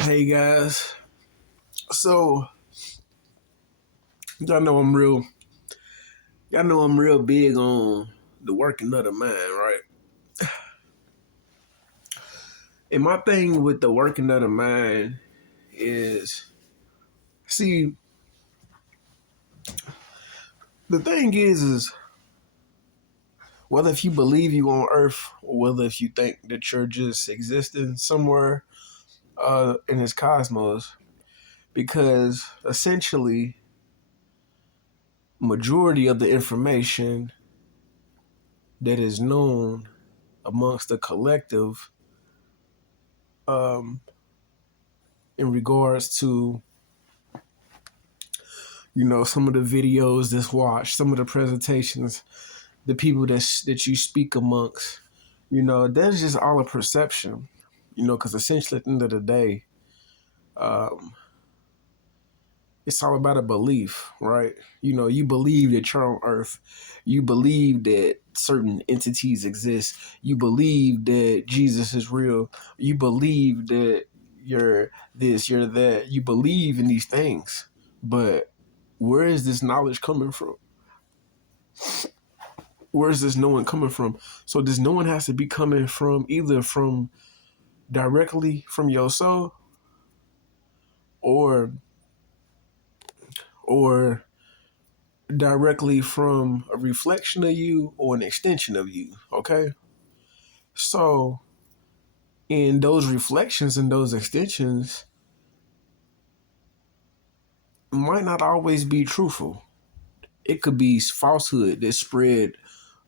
Hey guys, so y'all know I'm real. Y'all know I'm real big on the working of the mind, right? And my thing with the working of the mind is, see, the thing is whether if you believe you on Earth or whether if you think that you're just existing somewhere in this cosmos, because essentially, majority of the information that is known amongst the collective um, in regards to some of the videos that's watched, some of the presentations, the people that you speak amongst, that's just all a perception, because essentially at the end of the day, um, it's all about a belief, right? You believe that you're on Earth, you believe that certain entities exist, you believe that Jesus is real, you believe that you're this, you're that, you believe in these things, but where is this knowledge coming from? Where's this knowing coming from? So this knowing has to be coming from either from directly from your soul or or directly from a reflection of you or an extension of you. Okay. So in those reflections and those extensions might not always be truthful. It could be falsehood that's spread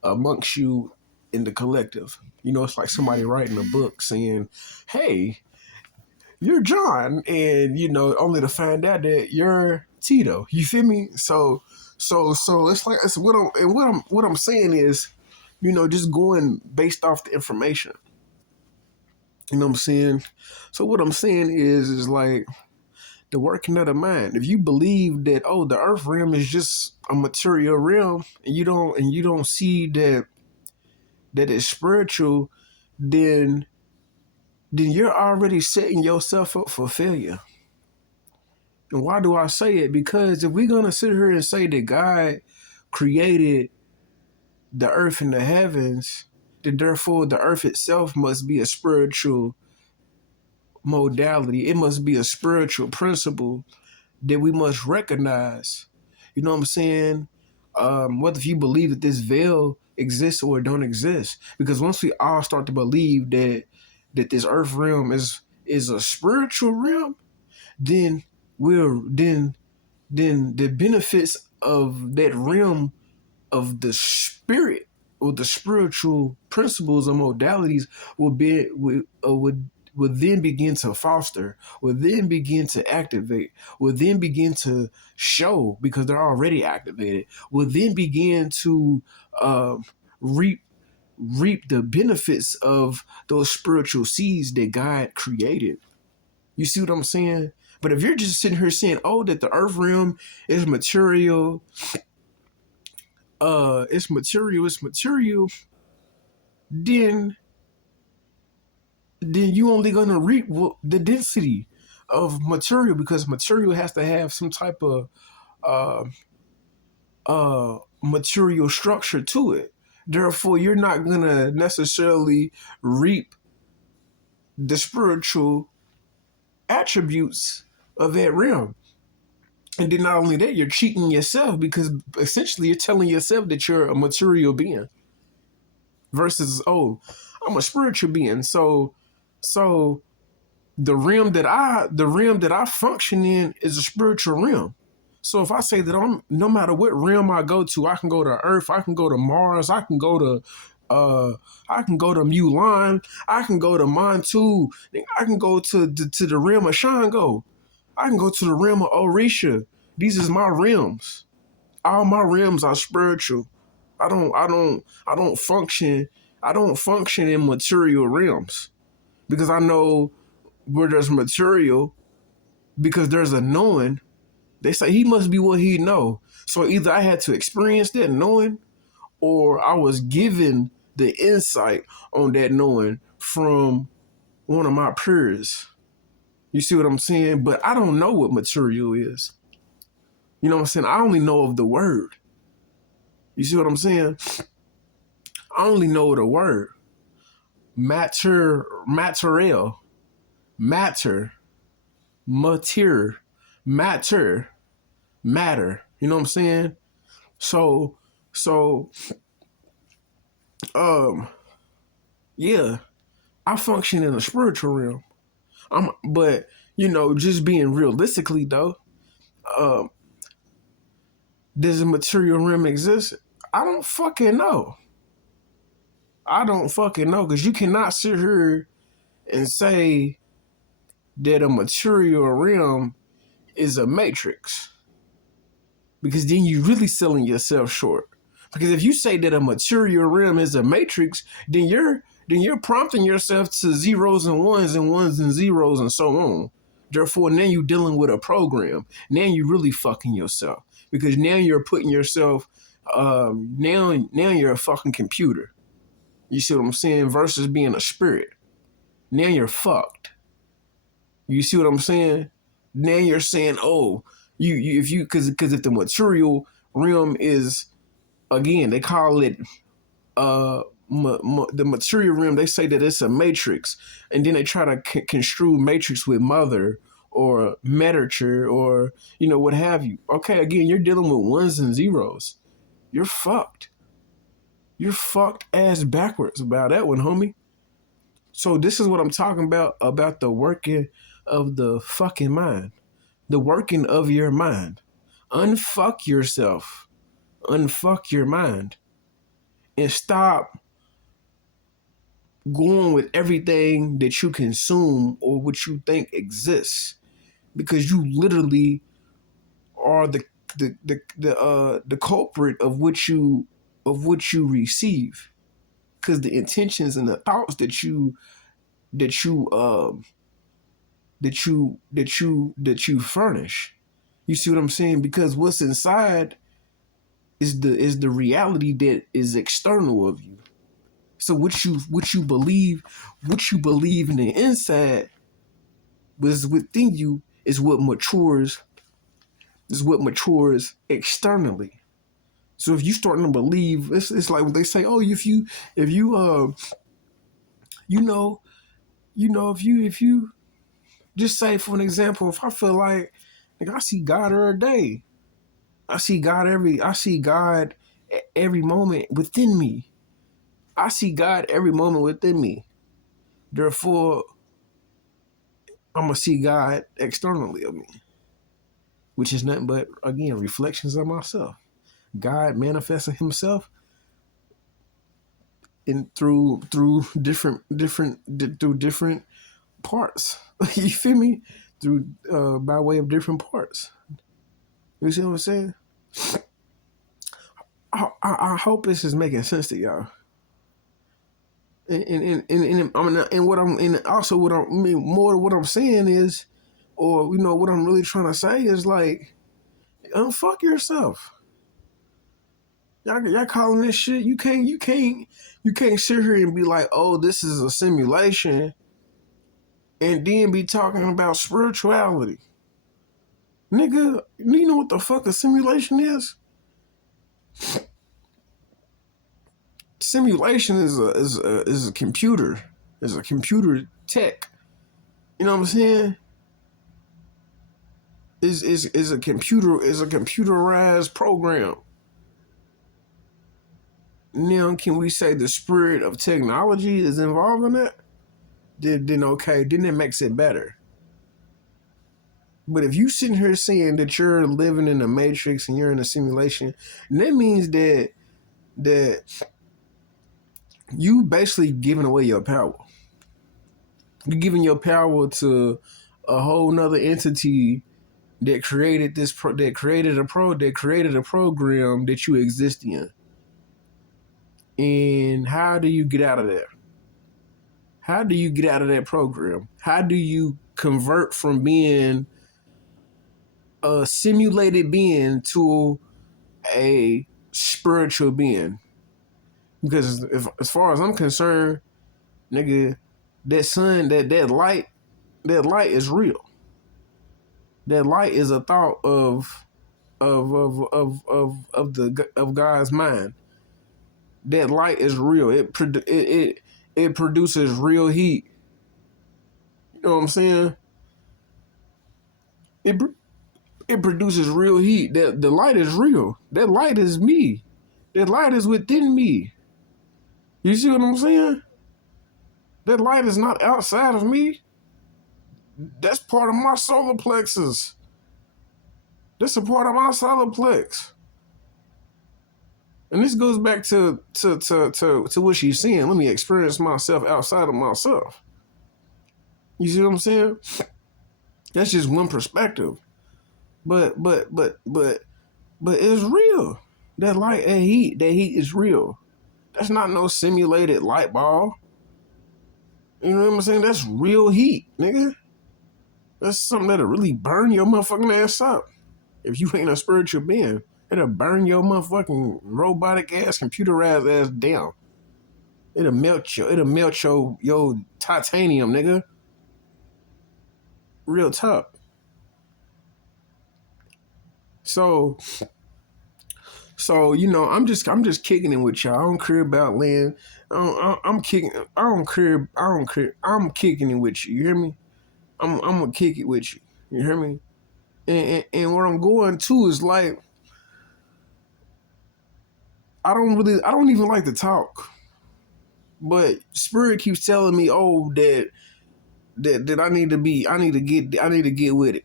amongst you in the collective. It's like somebody writing a book saying, hey, you're John, and only to find out that you're Tito. You feel me? So it's like it's what I'm saying is, just going based off the information. You know what I'm saying? So what I'm saying is like the working of the mind. If you believe that the earth realm is just a material realm, and you don't see that it's spiritual, then you're already setting yourself up for failure. And why do I say it? Because if we're going to sit here and say that God created the earth and the heavens, then therefore the earth itself must be a spiritual modality. It must be a spiritual principle that we must recognize. You know what I'm saying? Whether if you believe that this veil exists or don't exist. Because once we all start to believe that this earth realm is a spiritual realm, then we're then the benefits of that realm of the spirit or the spiritual principles and modalities would then begin to foster, would then begin to activate, would then begin to show because they're already activated, would then begin to uh, reap the benefits of those spiritual seeds that God created. You see what I'm saying? But if you're just sitting here saying, "Oh, that the Earth realm is material, it's material," then you only gonna reap the density of material because material has to have some type of uh, material structure to it. Therefore, you're not gonna necessarily reap the spiritual attributes of that realm. And then not only that, you're cheating yourself because essentially you're telling yourself that you're a material being versus, I'm a spiritual being. So the realm that I function in is a spiritual realm. So if I say that no matter what realm I go to, I can go to Earth, I can go to Mars, I can go to Mulan, I can go to Montu, I can go to the realm of Shango, I can go to the realm of Orisha. These is my realms. All my realms are spiritual. I don't function. I don't function in material realms because I know where there's material because there's a knowing. They say he must be what he know. So either I had to experience that knowing or I was given the insight on that knowing from one of my peers. You see what I'm saying? But I don't know what material is. You know what I'm saying? I only know of the word. You see what I'm saying? I only know the word. Material, matter, matter, matter, matter. You know what I'm saying? So, so, um, yeah, I function in a spiritual realm. But just being realistically though, um, does a material realm exist? I don't fucking know. I don't fucking know because you cannot sit here and say that a material realm is a matrix because then you really selling yourself short. Because if you say that a material realm is a matrix, then you're prompting yourself to zeros and ones and zeros and so on. Therefore, now you're dealing with a program. Now you're really fucking yourself because now you're putting yourself. Now you're a fucking computer. You see what I'm saying? Versus being a spirit. Now you're fucked. You see what I'm saying? Now you're saying, oh, you if you because if the material realm is, again, they call it the material realm. They say that it's a matrix, and then they try to construe matrix with mother or metature or what have you. Okay, again, you're dealing with ones and zeros. You're fucked. You're fucked ass backwards about that one, homie. So this is what I'm talking about the working of the fucking mind, the working of your mind. Unfuck yourself, unfuck your mind, and stop going with everything that you consume or what you think exists, because you literally are the culprit of what you receive, because the intentions and the thoughts that you furnish. You see what I'm saying? Because what's inside is the reality that is external of you. So what you believe in the inside was within you is what matures externally. So if you starting to believe, it's like when they say, oh, if you you know if you just say, for an example, if I feel like I see God every day, I see God every moment within me. I see God every moment within me. Therefore, I'm gonna see God externally of me, which is nothing but, again, reflections of myself. God manifesting Himself through different parts. You feel me? Through by way of different parts. You see what I'm saying? I hope this is making sense to y'all. And what I'm and also what I mean more what I'm saying is, or what I'm really trying to say is, like, unfuck yourself. Y'all calling this shit. You can't sit here and be like, oh, this is a simulation, and then be talking about spirituality. Nigga, you know what the fuck a simulation is? Simulation is a computer. Is a computer tech. You know what I'm saying? Is a computerized program. Now, can we say the spirit of technology is involved in that? Then okay, then it makes it better. But if you sitting here saying that you're living in a matrix and you're in a simulation, that means that you basically giving away your power. You're giving your power to a whole nother entity that created a program that you exist in. And how do you get out of that? How do you get out of that program? How do you convert from being a simulated being to a spiritual being? Because as far as I'm concerned, nigga, that sun, that light, That light is real. That light is a thought of God's mind. That light is real. It produces real heat. You know what I'm saying? It it produces real heat. That the light is real. That light is me. That light is within me. You see what I'm saying? That light is not outside of me. That's part of my solar plexus. That's a part of my solar plex. And this goes back to what she's saying. Let me experience myself outside of myself. You see what I'm saying? That's just one perspective. But it's real. That light, that heat is real. That's not no simulated light ball. You know what I'm saying? That's real heat, nigga. That's something that'll really burn your motherfucking ass up. If you ain't a spiritual being, it'll burn your motherfucking robotic ass, computerized ass down. It'll melt your titanium, nigga. Real talk. So you know, I'm just kicking it with y'all. I don't care about land. I'm kicking. I don't care. I'm kicking it with you. You hear me? I'm gonna kick it with you. You hear me? And where I'm going to is like, I don't even like to talk, but Spirit keeps telling me, oh, that I need to get with it.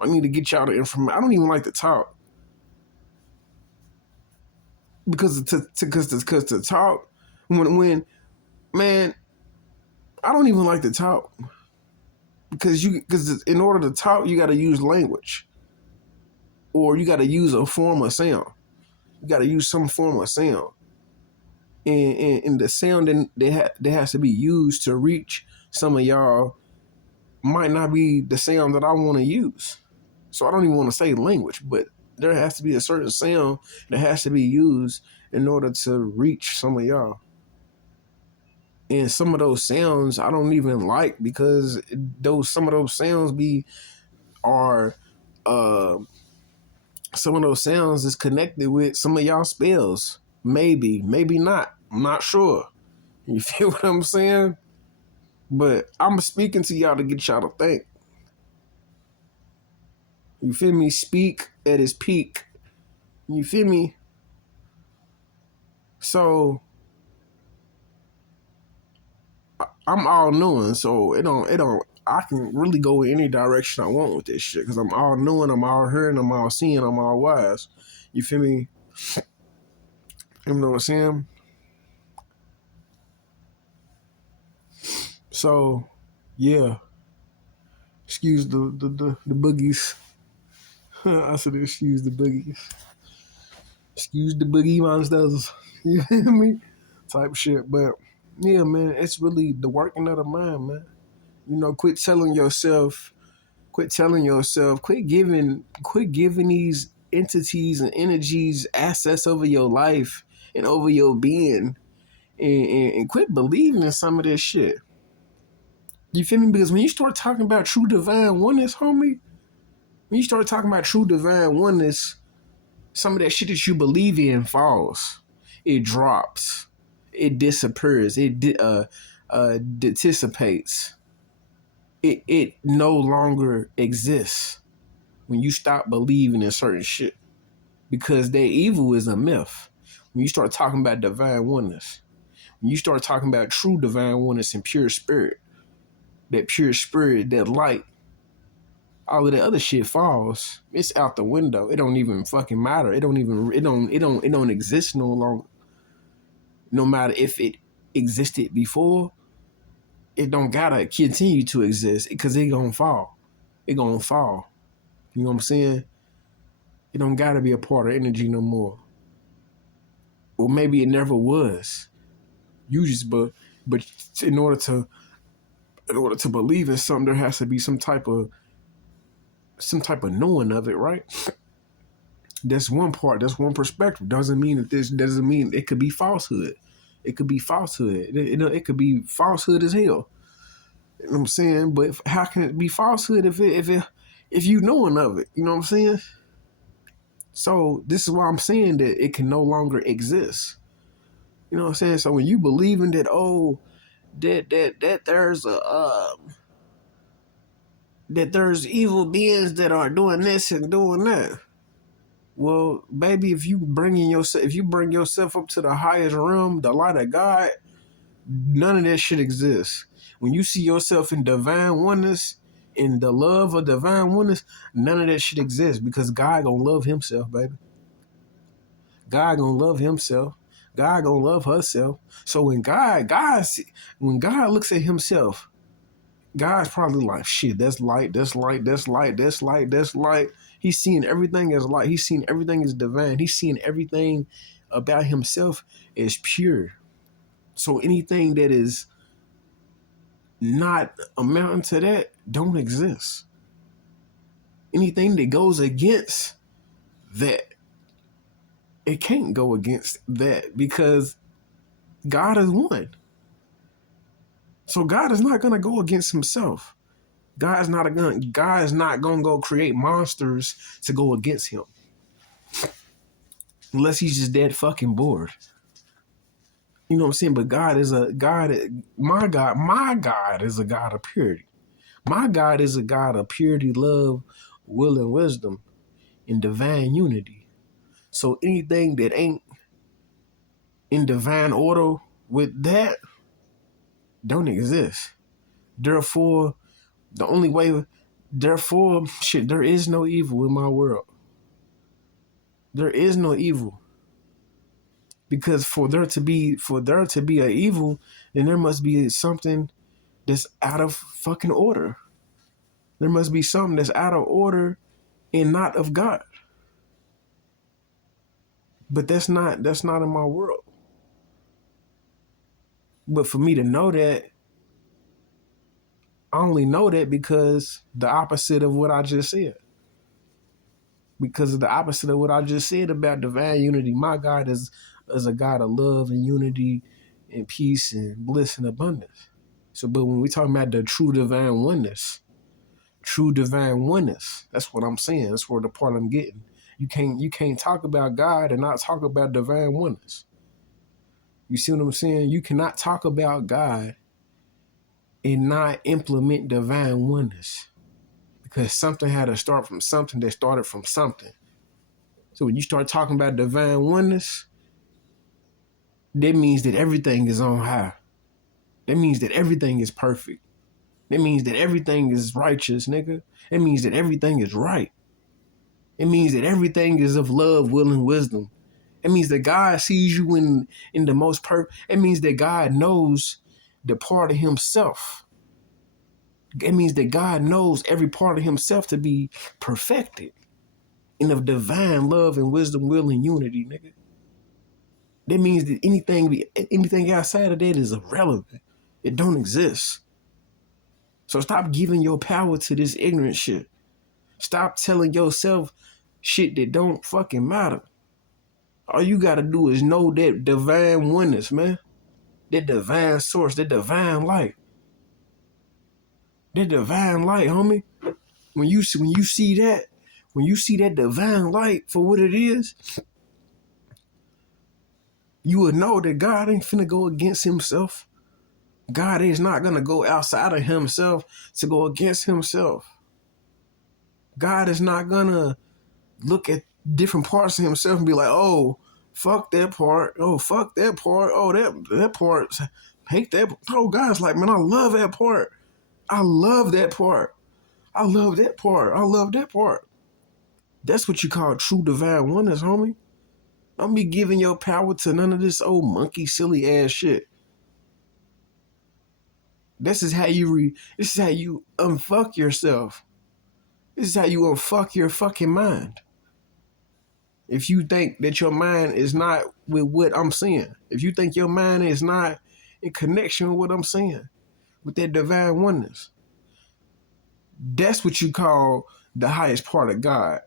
I need to get y'all the information. I don't even like to talk because to talk when man, I don't even like to talk because in order to talk you got to use language or you got to use a form of sound. You got to use some form of sound, and the sound that has to be used to reach some of y'all might not be the sound that I want to use. So I don't even want to say language, but there has to be a certain sound that has to be used in order to reach some of y'all. And some of those sounds I don't even like because some of those sounds are some of those sounds is connected with some of y'all spells. Maybe not. I'm not sure. You feel what I'm saying? But I'm speaking to y'all to get y'all to think. You feel me? Speak at its peak. You feel me? So I'm all knowing, so it don't I can really go in any direction I want with this shit because I'm all knowing, I'm all hearing, I'm all seeing, I'm all wise. You feel me? You know what I'm saying? So yeah. Excuse the boogies. I said excuse the boogies. Excuse the boogie monsters. You feel me? Type shit. But yeah, man, it's really the working of the mind, man. You know, quit telling yourself, quit giving these entities and energies access over your life and over your being and quit believing in some of this shit. You feel me? Because when you start talking about true divine oneness, homie, when you start talking about true divine oneness, some of that shit that you believe in falls. It drops. It disappears. It dissipates. It no longer exists when you stop believing in certain shit because that evil is a myth. When you start talking about divine oneness, when you start talking about true divine oneness and pure spirit, that light, all of the other shit falls. It's out the window. It don't even fucking matter. It don't exist no longer. No matter if it existed before, it don't gotta continue to exist because it gonna fall. It gonna fall. You know what I'm saying? It don't gotta be a part of energy no more. Or maybe it never was. You just but in order to believe in something, there has to be some type of knowing of it, right? That's one part. That's one perspective. Doesn't mean it could be falsehood. It could be falsehood. It could be falsehood as hell. You know what I'm saying? But how can it be falsehood if you knowing of it? You know what I'm saying? So this is why I'm saying that it can no longer exist. You know what I'm saying? So when you believing that, oh, that there's that there's evil beings that are doing this and doing that. Well, baby, if you bring yourself up to the highest realm, the light of God, none of that shit exists. When you see yourself in divine oneness, in the love of divine oneness, none of that shit exists because God gonna love himself, baby. God gonna love himself. God gonna love herself. So when God looks at himself, God's probably like, shit, that's light, that's light, that's light, that's light, that's light. He's seeing everything as light. He's seeing everything as divine. He's seeing everything about himself as pure. So anything that is not amounting to that don't exist. Anything that goes against that, it can't go against that because God is one. So God is not gonna go against himself. God is not gonna go create monsters to go against him. Unless he's just dead fucking bored. You know what I'm saying? But God is a God, my God is a God of purity. My God is a God of purity, love, will, and wisdom, and divine unity. So anything that ain't in divine order with that don't exist. Therefore, the only way, shit, there is no evil in my world. There is no evil. Because for there to be a evil, then there must be something that's out of fucking order. There must be something that's out of order and not of God. But that's not in my world. But for me to know that, I only know that because the opposite of what I just said. Because of the opposite of what I just said about divine unity. My God is a God of love and unity and peace and bliss and abundance. So, but when we talking about the true divine oneness, that's what I'm saying. That's where the part I'm getting. You can't talk about God and not talk about divine oneness. You see what I'm saying? You cannot talk about God and not implement divine oneness. Because something had to start from something that started from something. So when you start talking about divine oneness, that means that everything is on high. That means that everything is perfect. That means that everything is righteous, nigga. It means that everything is right. It means that everything is of love, will, and wisdom. It means that God sees you in the most perfect. It means that God knows the part of himself. It means that God knows every part of himself to be perfected in of divine love and wisdom, will, and unity, nigga. That means that anything outside of that is irrelevant. It don't exist. So stop giving your power to this ignorant shit. Stop telling yourself shit that don't fucking matter. All you gotta do is know that divine oneness, man. That divine source, that divine light. That divine light, homie. When you see that divine light for what it is, you will know that God ain't finna go against himself. God is not gonna go outside of himself to go against himself. God is not gonna look at different parts of himself and be like, oh, fuck that part. Oh, fuck that part. Oh, that part. Hate that. Oh, God's like, man, I love that part. I love that part. I love that part. I love that part. That's what you call true divine oneness, homie. Don't be giving your power to none of this old monkey silly ass shit. This is how you unfuck yourself. This is how you unfuck your fucking mind. If you think that your mind is not with what I'm saying, if you think your mind is not in connection with what I'm saying, with that divine oneness, that's what you call the highest part of God.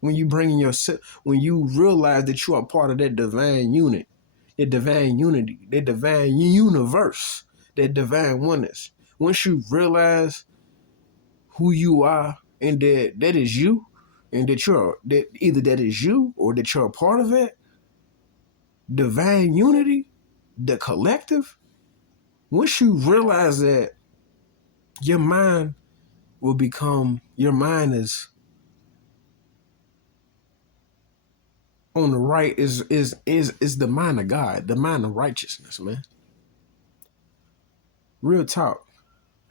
When you when you realize that you are part of that divine unit, that divine unity, that divine universe, that divine oneness. once you realize who you are and that is you, and that either that is you or that you're a part of it, divine unity, the collective, once you realize that, your mind will become, your mind is on the right, is the mind of God, the mind of righteousness, man. Real talk.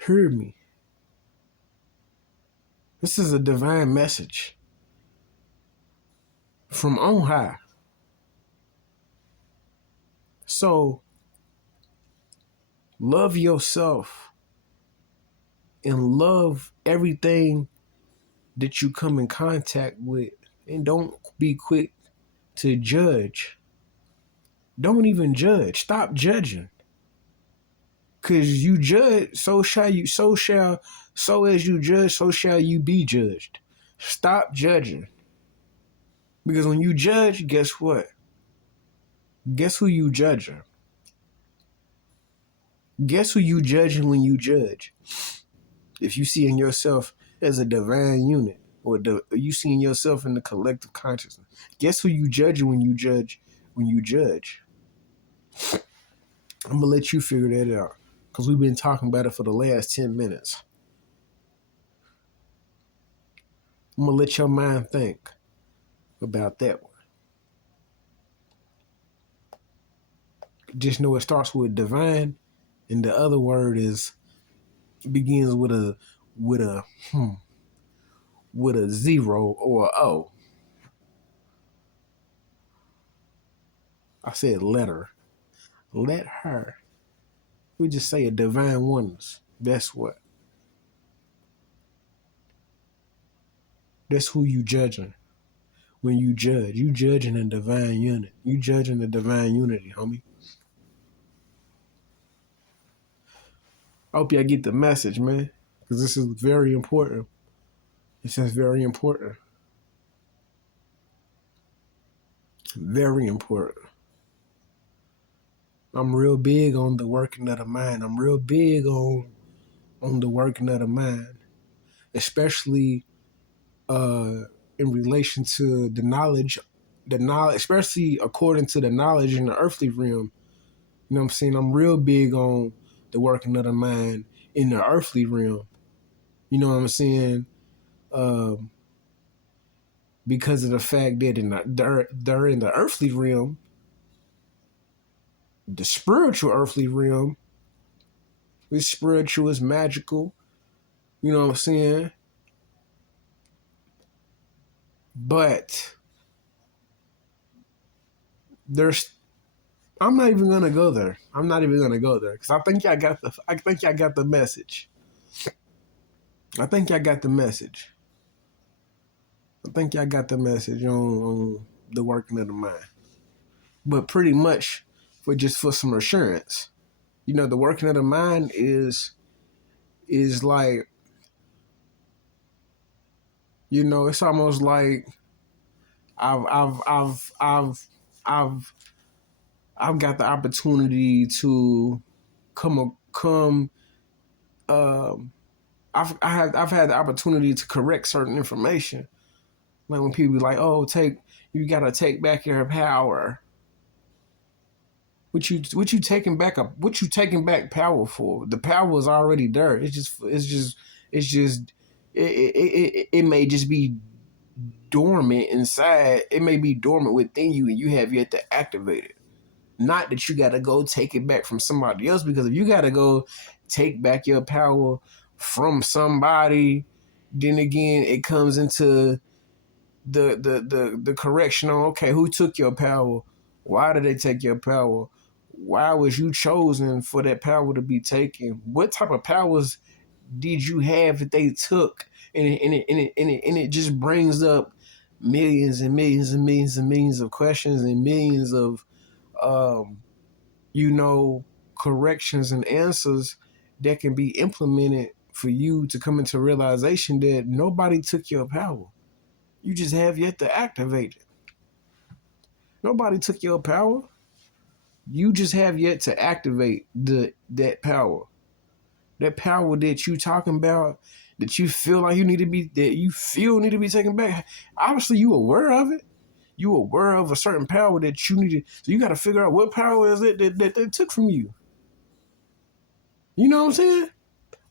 Hear me. This is a divine message from on high. So love yourself and love everything that you come in contact with, and don't be quick to judge. Don't even judge. Stop judging. Cause you judge, so as you judge, so shall you be judged. Stop judging. Because when you judge, guess what? Guess who you judging? Guess who you judging when you judge? If you see in yourself as a divine unit, or you seeing yourself in the collective consciousness, guess who you judging when you judge? When you judge, I'm gonna let you figure that out, because we've been talking about it for the last 10 minutes. I'm gonna let your mind think about that one. Just know it starts with divine, and the other word begins with a with a zero or a O. I said letter. Let her. We just say a divine oneness. That's what. That's who you judging. When you judge, you judging a divine unit. You judging the divine unity, homie. I hope y'all get the message, man, because this is very important. This is very important. Very important. I'm real big on the working of the mind. I'm real big on the working of the mind, especially in relation to the knowledge, especially according to the knowledge in the earthly realm. You know what I'm saying? I'm real big on the working of the mind in the earthly realm. You know what I'm saying? Because of the fact that they're in the earthly realm, the spiritual earthly realm, it's spiritual, it's magical. You know what I'm saying? But there's, I'm not even gonna go there. I'm not even gonna go there because I think y'all got the message. I think y'all got the message. I think y'all got the message on the working of the mind. But pretty much for some assurance, you know, the working of the mind is like, you know, it's almost like I've I've I've I've I've I've got the opportunity to come I've had the opportunity to correct certain information. Like when people be like, "Oh, you gotta take back your power." What you taking back up? What you taking back power for? The power is already there. It may just be dormant inside. It may be dormant within you, and you have yet to activate it. Not that you gotta go take it back from somebody else, because if you gotta go take back your power from somebody, then again it comes into the correction on, okay, who took your power? Why did they take your power? Why was you chosen for that power to be taken? What type of powers did you have that they took? And it just brings up millions and millions and millions and millions of questions and millions of um, you know, corrections and answers that can be implemented for you to come into realization that nobody took your power. You just have yet to activate it. Nobody took your power. You just have yet to activate that power. That power that you talking about, that you feel like you need to be, that you feel need to be taken back. Obviously, you aware of it. You aware of a certain power that you needed. So you got to figure out what power is it that they took from you. You know what I'm saying?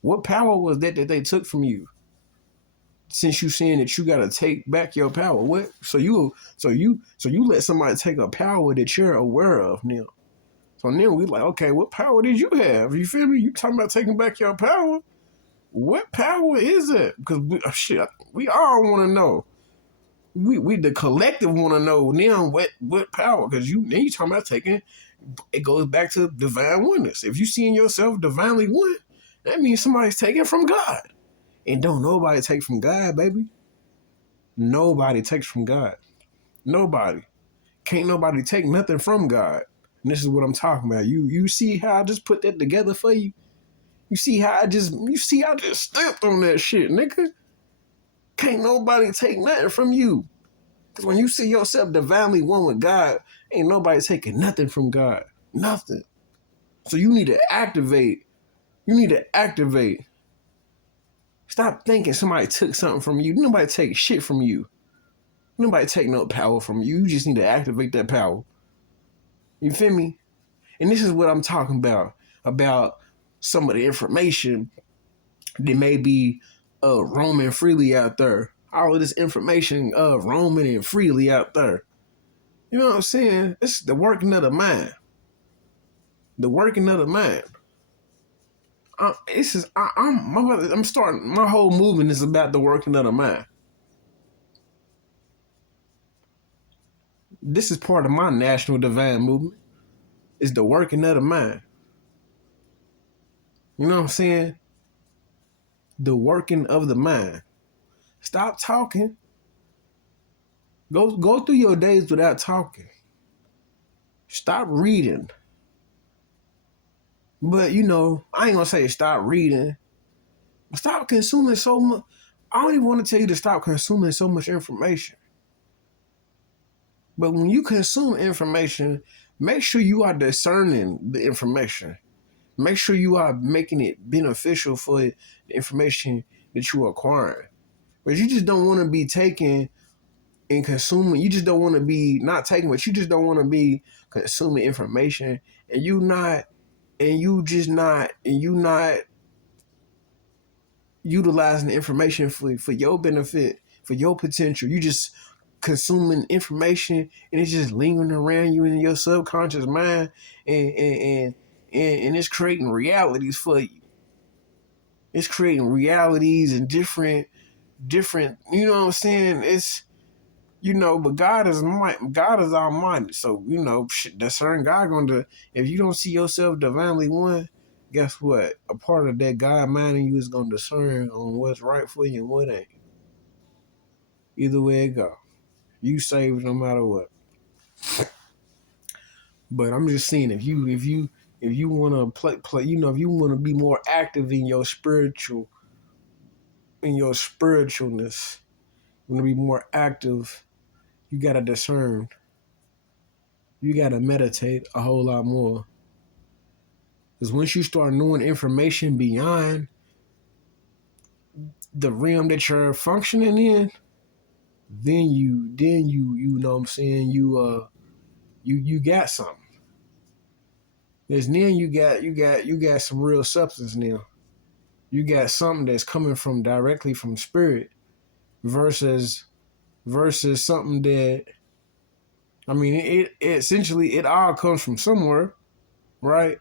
What power was that they took from you? Since you saying that you got to take back your power, what? So you let somebody take a power that you're aware of now. So then we like, okay, what power did you have? You feel me? You talking about taking back your power? What power is it? Because we all want to know. We the collective want to know now what power, because you talking about taking, it goes back to divine oneness. If you seeing yourself divinely one, that means somebody's taking from God. And don't nobody take from God, baby. Nobody takes from God. Nobody. Can't nobody take nothing from God. And this is what I'm talking about. You see how I just put that together for you? You see how I just stepped on that shit, nigga? Can't nobody take nothing from you. Because when you see yourself divinely one with God, ain't nobody taking nothing from God. Nothing. So you need to activate. You need to activate. Stop thinking somebody took something from you. Nobody take shit from you. Nobody take no power from you. You just need to activate that power. You feel me? And this is what I'm talking about some of the information that may be roaming freely out there. All of this information roaming and freely out there. You know what I'm saying? It's the working of the mind. The working of the mind. I'm starting, my whole movement is about the working of the mind. This is part of my national divine movement. It's the working of the mind. You know what I'm saying? The working of the mind. Stop talking. Go through your days without talking. Stop reading. But I ain't gonna say stop reading. Stop consuming so much. I don't even want to tell you to stop consuming so much information. But when you consume information, make sure you are discerning the information. Make sure you are making it beneficial for the information that you are acquiring. But you just don't want to be taking and consuming. You just don't want to be not taking, but you just don't want to be consuming information, and you not utilizing the information for your benefit, for your potential. You just consuming information, and it's just lingering around you in your subconscious mind, and it's creating realities for you. It's creating realities and different. You know what I'm saying? It's but God is almighty. So discern God gonna. If you don't see yourself divinely one, guess what? A part of that God mind in you is gonna discern on what's right for you and what ain't. Either way it go, you saved no matter what. But I'm just saying, if you want to play, if you want to be more active in your spiritualness, you want to be more active, you gotta discern. You gotta meditate a whole lot more. Because once you start knowing information beyond the realm that you're functioning in, then you know what I'm saying, you got something. Because then you got some real substance now. You got something that's coming from directly from spirit versus something that, I mean, it essentially it all comes from somewhere, right?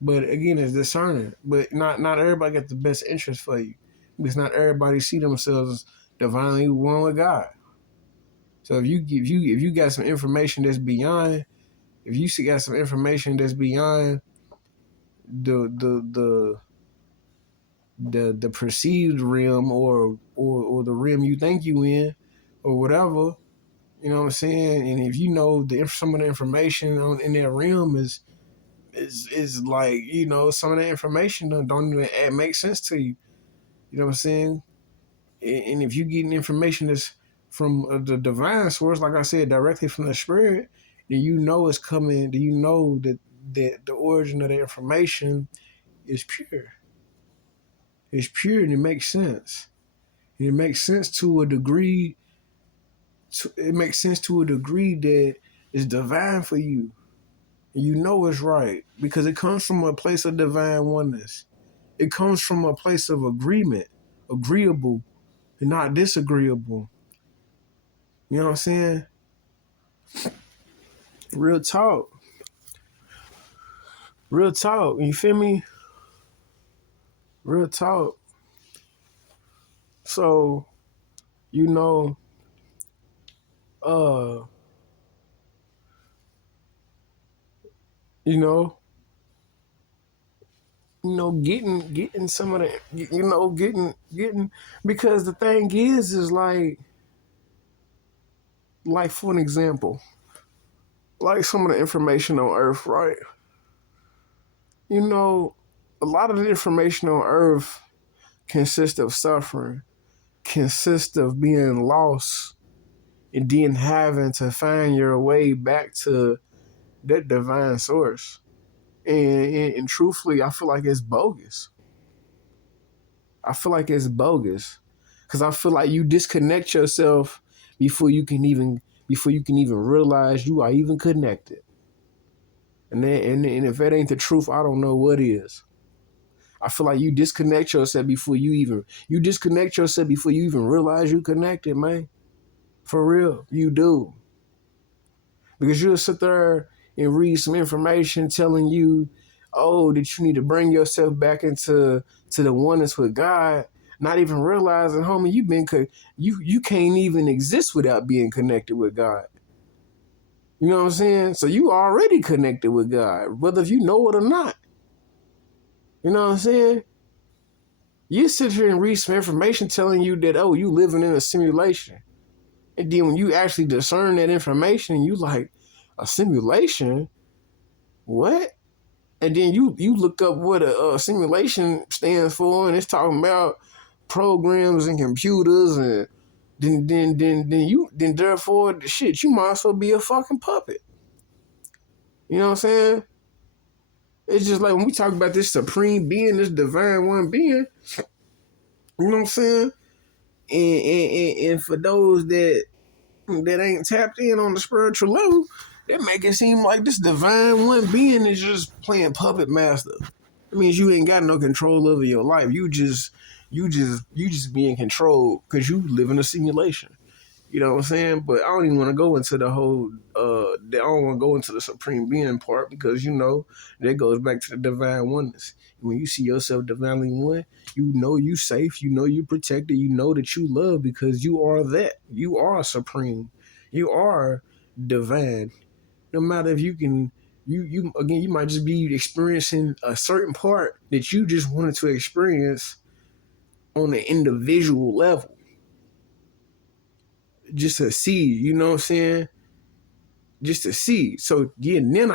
But again, it's discerning. But not everybody got the best interest for you, because not everybody see themselves divinely one with God. So if you got some information that's beyond, if you got some information that's beyond the perceived realm, or the realm you think you in, or whatever, you know what I'm saying. And if you know some of the information in that realm is like, some of the information don't even make sense to you. You know what I'm saying? And if you getting information that's from the divine source, like I said, directly from the spirit, then it's coming. Then you know that the origin of the information is pure. It's pure and it makes sense. And it makes sense to a degree. It makes sense to a degree that it's divine for you. And you know it's right because it comes from a place of divine oneness. It comes from a place of agreement, agreeable and not disagreeable. You know what I'm saying? Real talk. Real talk. You feel me? Real talk. So, you know, uh, you know, getting some of the, getting because the thing is like for an example, like some of the information on Earth, right? You know, a lot of the information on Earth consists of suffering, consists of being lost, and then having to find your way back to that divine source. And truthfully, I feel like it's bogus. I feel like it's bogus because I feel like you disconnect yourself before you can even realize you are even connected. And if that ain't the truth, I don't know what is. I feel like you disconnect yourself before you even realize you connected, man. For real, you do. Because you'll sit there and read some information telling you, oh, that you need to bring yourself back into the oneness with God, not even realizing, homie, you can't even exist without being connected with God. You know what I'm saying? So you already connected with God, whether if you know it or not. You know what I'm saying? You sit here and read some information telling you that, oh, you living in a simulation. And then when you actually discern that information, you like, a simulation? What? And then you look up what a simulation stands for, and it's talking about programs and computers, and then therefore shit, you might as well be a fucking puppet. You know what I'm saying? It's just like when we talk about this supreme being, this divine one being, you know what I'm saying? And for those that ain't tapped in on the spiritual level, they make it seem like this divine one being is just playing puppet master. It means you ain't got no control over your life. You just being controlled because you live in a simulation. You know what I'm saying? But I don't even want to go into the whole. I don't want to go into the supreme being part because that goes back to the divine oneness. When you see yourself divinely one, you know you safe. You know you protected. You know that you love because you are that. You are supreme. You are divine. No matter if you can. You again, you might just be experiencing a certain part that you just wanted to experience on an individual level. Just to see, you know what I'm saying? Just to see. So yeah, then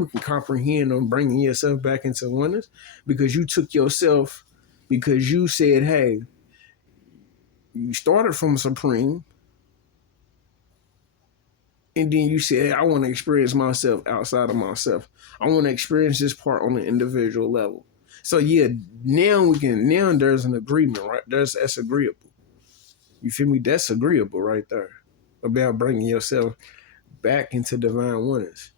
we can comprehend on bringing yourself back into oneness because you took yourself, because you said, hey, you started from supreme, and then you said, hey, I want to experience myself outside of myself. I want to experience this part on an individual level. So yeah, now there's an agreement, right? That's agreeable. You feel me? That's agreeable right there about bringing yourself back into divine oneness.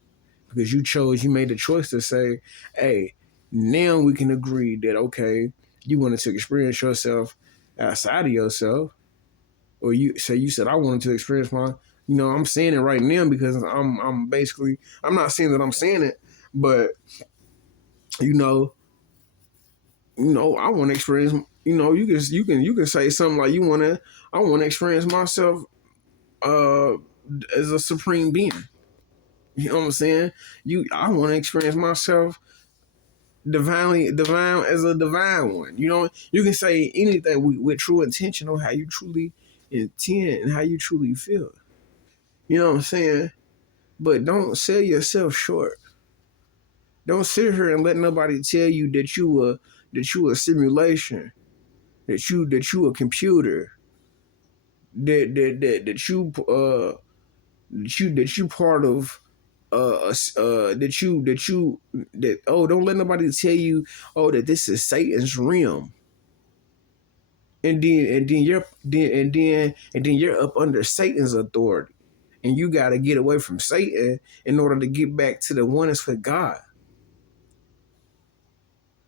Because you made the choice to say, hey, now we can agree that, okay, you wanted to experience yourself outside of yourself. Or you said, I wanted to experience I'm saying it right now because I'm basically, I'm not saying that I'm saying it, but, I want to experience, you can say something like I want to experience myself as a supreme being. You know what I'm saying? I want to experience myself divine as a divine one. You can say anything with true intention on how you truly intend and how you truly feel. You know what I'm saying? But don't sell yourself short. Don't sit here and let nobody tell you that you a simulation, that you a computer, that you part of don't let nobody tell you, oh, that this is Satan's realm. And then you're up under Satan's authority. And you got to get away from Satan in order to get back to the oneness with God.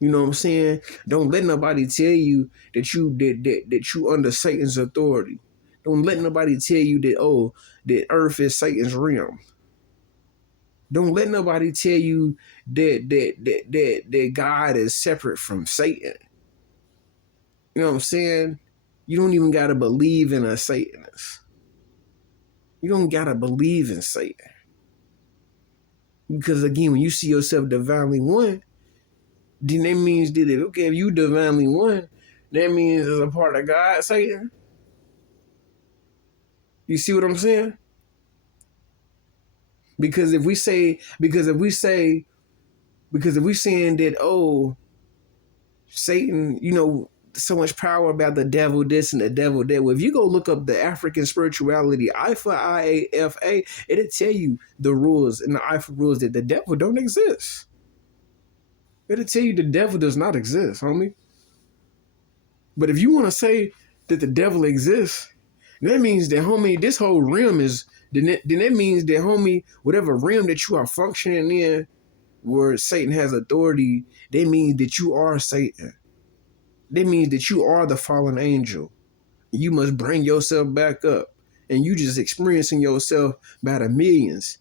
You know what I'm saying? Don't let nobody tell you that you under Satan's authority. Don't let nobody tell you that earth is Satan's realm. Don't let nobody tell you that God is separate from Satan. You know what I'm saying? You don't even gotta believe in a Satanist. You don't gotta believe in Satan. Because again, when you see yourself divinely one, then that means that if you divinely one, that means as a part of God, Satan. You see what I'm saying? Because if we saying that, oh, Satan, so much power about the devil this and the devil that. Well, if you go look up the African spirituality, IFA, IAFA, it'll tell you the rules and the IFA rules that the devil don't exist. It'll tell you the devil does not exist, homie. But if you want to say that the devil exists, that means that, homie, this whole realm is, then that means that, homie, whatever realm that you are functioning in where Satan has authority, that means that you are Satan. That means that you are the fallen angel. You must bring yourself back up. And you just experiencing yourself by the millions.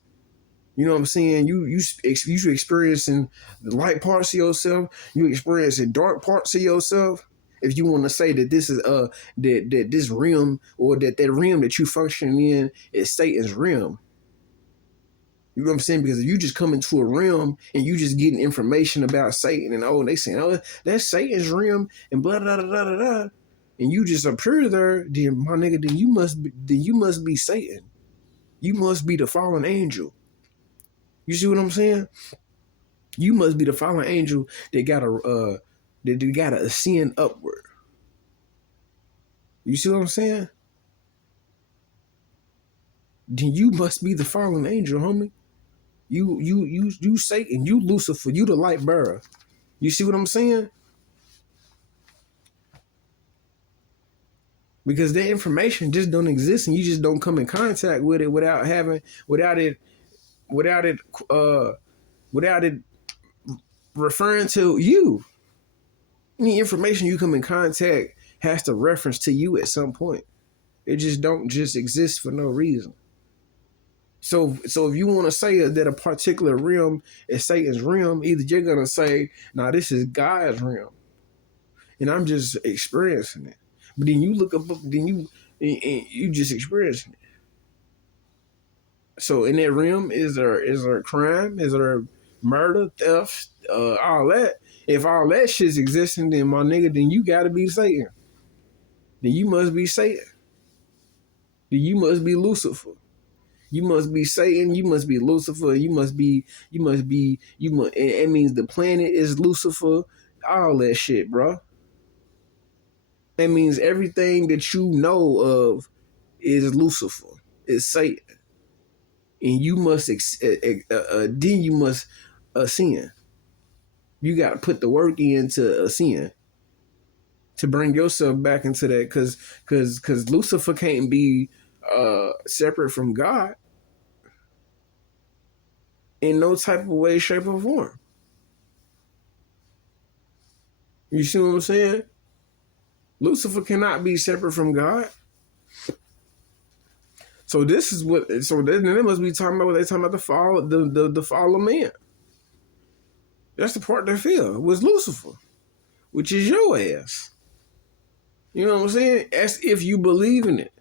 You know what I'm saying? You experiencing the light parts of yourself. You experiencing dark parts of yourself. If you want to say that this is that this realm or that realm that you functioning in is Satan's realm. You know what I'm saying? Because if you just come into a realm and you just getting information about Satan and they saying, oh, that's Satan's realm and blah blah blah blah blah, and you just appear there, then my nigga, then you must be Satan. You must be the fallen angel. You see what I'm saying? You must be the fallen angel that gotta ascend upward. You see what I'm saying? Then you must be the fallen angel, homie. You Satan, you Lucifer, you the light bearer. You see what I'm saying? Because that information just don't exist, and you just don't come in contact with it without it referring to you. Any information you come in contact has to reference to you at some point. It just don't just exist for no reason. So if you want to say that a particular realm is Satan's realm, either you're going to say, nah, this is God's realm. And I'm just experiencing it. But then you look up, then you just experiencing it. So in that realm, is there crime? Is there murder, theft, all that? If all that shit's existing, then my nigga, then you got to be Satan. Then you must be Satan. Then you must be Lucifer. You must be Satan. You must be Lucifer. It means the planet is Lucifer. All that shit, bro. That means everything that you know of is Lucifer. It's Satan. And you must, then you must ascend. You got to put the work in to ascend. To bring yourself back into that. Because Lucifer can't be separate from God in no type of way, shape, or form. You see what I'm saying? Lucifer cannot be separate from God. So this is what. So then they must be talking about what they talking about, the fall, the fall of man. That's the part they feel was Lucifer, which is your ass. You know what I'm saying? As if you believe in it.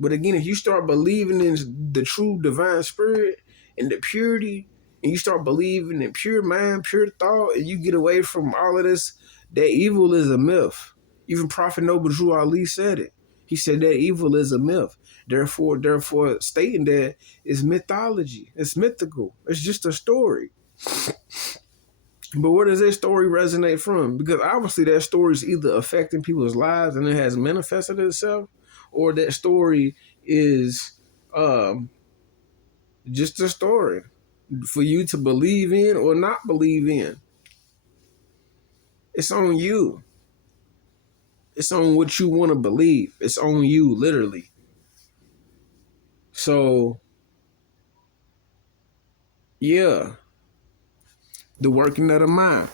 But again, if you start believing in the true divine spirit and the purity, and you start believing in pure mind, pure thought, and you get away from all of this, that evil is a myth. Even Prophet Noble Drew Ali said it. He said that evil is a myth. Therefore, stating that is mythology. It's mythical. It's just a story. But where does that story resonate from? Because obviously that story is either affecting people's lives and it has manifested itself, or that story is just a story. for you to believe in or not believe in. It's on you. It's on what you want to believe. It's on you, literally. So, yeah, the working of the mind.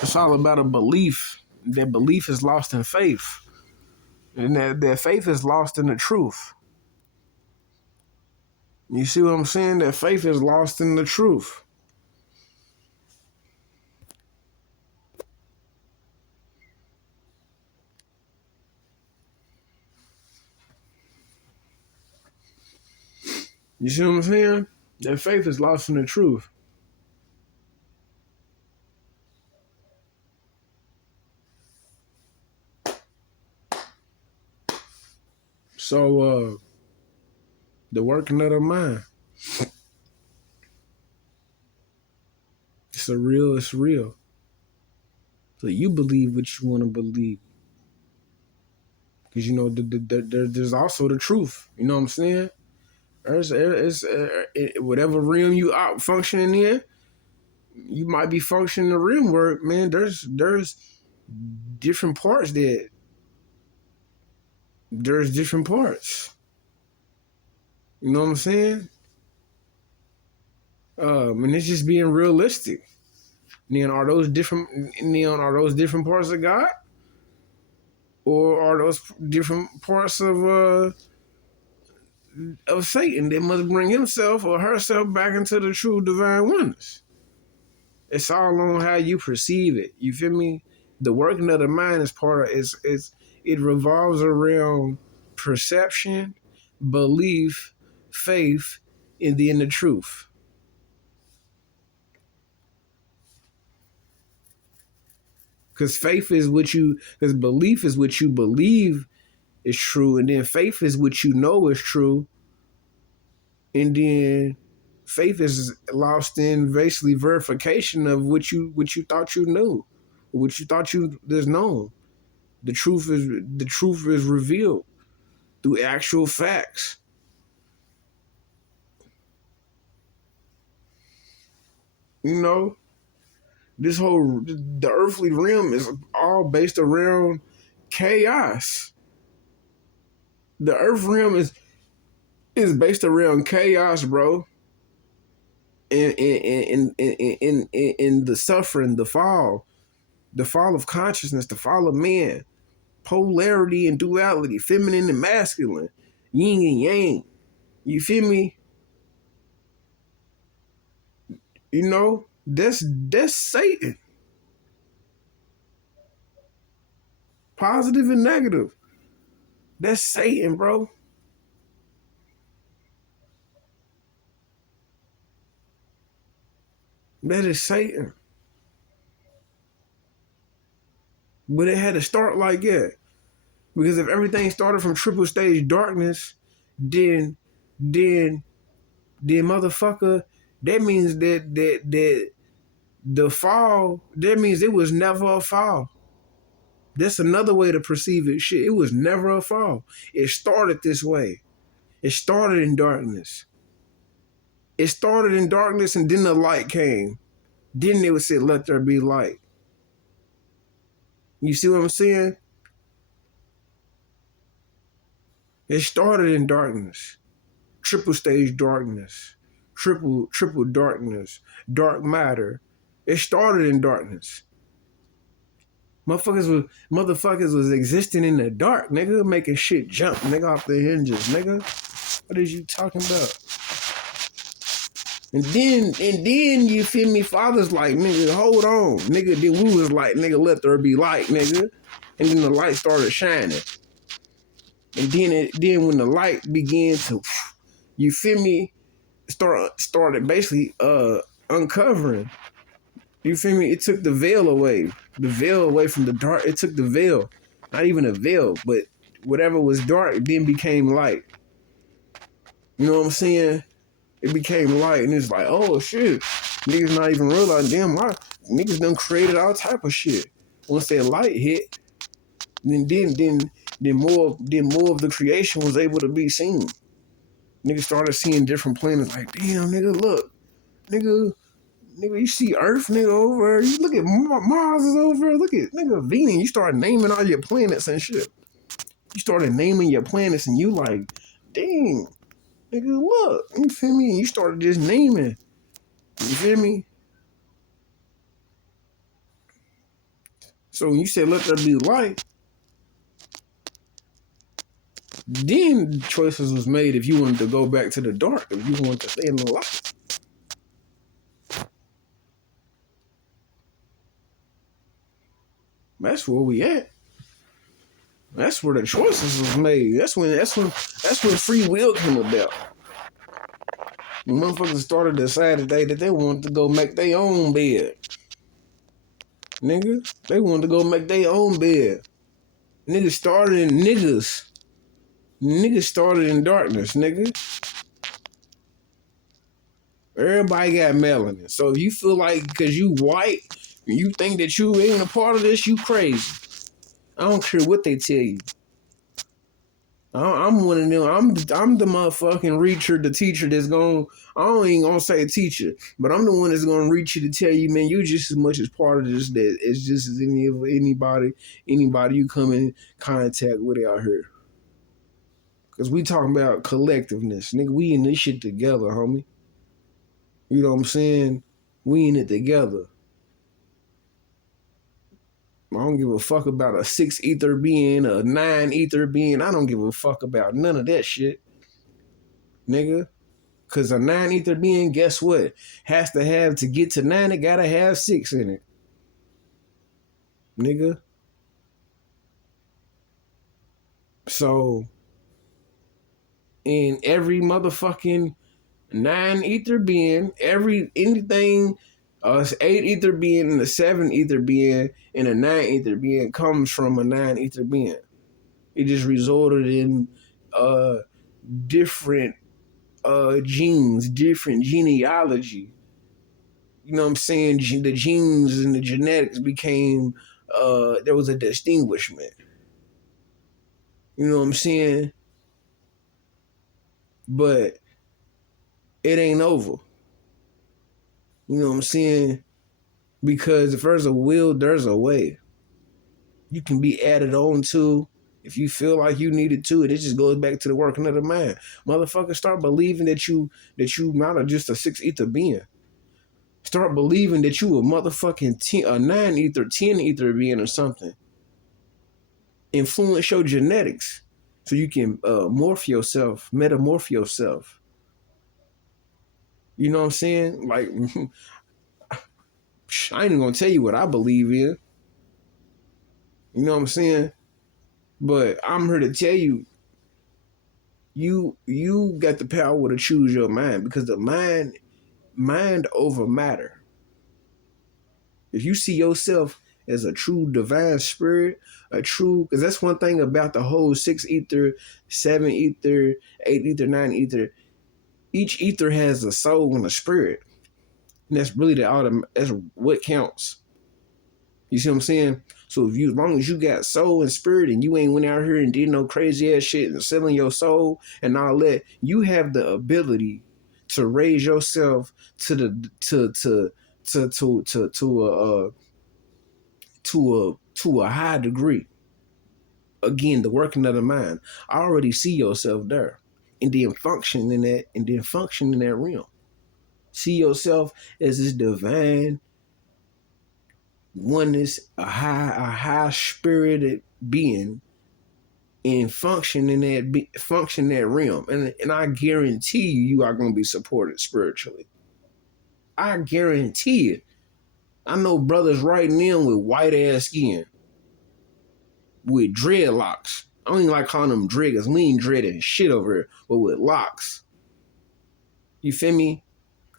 It's all about a belief. That belief is lost in faith. And that faith is lost in the truth. You see what I'm saying? That faith is lost in the truth. You see what I'm saying? That faith is lost in the truth. So, the working of the mind. It's real. So you believe what you want to believe. Because, you know, there's also the truth. You know what I'm saying? Whatever realm you out functioning in, you might be functioning the realm where, man, there's different parts that, there's different parts. You know what I'm saying? And it's just being realistic. Then are those different parts of God? Or are those different parts of Satan that must bring himself or herself back into the true divine oneness? It's all on how you perceive it. You feel me? The working of the mind is part of it revolves around perception, belief, faith, and then the truth. Because belief is what you believe is true, and then faith is what you know is true, and then faith is lost in basically verification of what you thought you knew, what you thought you there's known. The truth is revealed through actual facts. You know, the earthly realm is all based around chaos. The earth realm is based around chaos, bro. In the suffering, the fall of consciousness, the fall of man, polarity and duality, feminine and masculine, yin and yang. You feel me? You know, that's Satan. Positive and negative. That's Satan, bro. That is Satan. But it had to start like that. Because if everything started from triple stage darkness, then motherfucker, that means that the fall, that means it was never a fall. That's another way to perceive it. Shit, it was never a fall. It started this way. It started in darkness. It started in darkness and then the light came. Then they would say, let there be light. You see what I'm saying? It started in darkness. Triple stage darkness. Triple darkness. Dark matter. It started in darkness. Motherfuckers was existing in the dark, nigga, making shit jump, nigga, off the hinges, nigga. What is you talking about? And then you feel me? Father's like, nigga, hold on, nigga. Then we was like, nigga, let there be light, nigga. And then the light started shining. And then when the light began to, you feel me? Started basically uncovering. You feel me? It took the veil away. The veil away from the dark. It took the veil. Not even a veil, but whatever was dark, it then became light. You know what I'm saying? It became light, and it's like, oh shit. Niggas not even realizing, damn, why niggas done created all type of shit. Once that light hit, then more of the creation was able to be seen. Niggas started seeing different planets, like, damn, nigga, look. Nigga, nigga, you see Earth, nigga, over. You look at Mars is over. Look at nigga Venus. You start naming all your planets and shit. You started naming your planets, and you like, dang, nigga, look. You feel me? And you started just naming. You feel me? So when you said let there be light, then choices was made if you wanted to go back to the dark, if you wanted to stay in the light. That's where we at. That's where the choices was made. That's when free will came about. When motherfuckers started to decide that they wanted to go make their own bed. Nigga. They wanted to go make their own bed. Niggas started in niggas. Niggas started in darkness, nigga. Everybody got melanin. So if you feel like because you white, you think that you ain't a part of this, you crazy. I don't care what they tell you. I'm one of them. I'm the motherfucking reacher, the teacher that's going. I don't even gonna say teacher, but I'm the one that's gonna reach you to tell you, man, you just as much as part of this that it's just as anybody you come in contact with out here. Cause we talking about collectiveness, nigga. We in this shit together, homie. You know what I'm saying? We in it together. I don't give a fuck about a 6 ether being, a 9 ether being. I don't give a fuck about none of that shit, nigga. Cause a 9 ether being, guess what? Has to have to get to 9. It gotta have 6 in it, nigga. So, in every motherfucking 9 ether being, anything, 8 ether being and a 7 ether being and a 9 ether being comes from a 9 ether being. It just resulted in different genes, different genealogy. You know what I'm saying? The genes and the genetics became, there was a distinguishment. You know what I'm saying? But it ain't over. You know what I'm saying? Because if there's a will, there's a way. You can be added on to if you feel like you needed to. It just goes back to the working of the mind. Motherfucker, start believing that you not just a 6 ether being. Start believing that you a motherfucking a 9 ether, 10 ether being or something. Influence your genetics so you can metamorph yourself. You know what I'm saying? Like, I ain't even gonna tell you what I believe in. You know what I'm saying? But I'm here to tell you, you got the power to choose your mind, because the mind over matter. If you see yourself as a true divine spirit, because that's one thing about the whole 6 ether, 7 ether, 8 ether, 9 ether. Each ether has a soul and a spirit. And that's really that's what counts. You see what I'm saying? So as long as you got soul and spirit and you ain't went out here and did no crazy ass shit and selling your soul and all that, you have the ability to raise yourself to the to a high degree. Again, the working of the mind. I already see yourself there, and then function in that realm. See yourself as this divine oneness, a high spirited being, and function in that realm. And I guarantee you are going to be supported spiritually. I guarantee it. I know brothers right now with white ass skin, with dreadlocks. I don't even like calling them dreaders. We ain't dreading shit over here, but with locks. You feel me?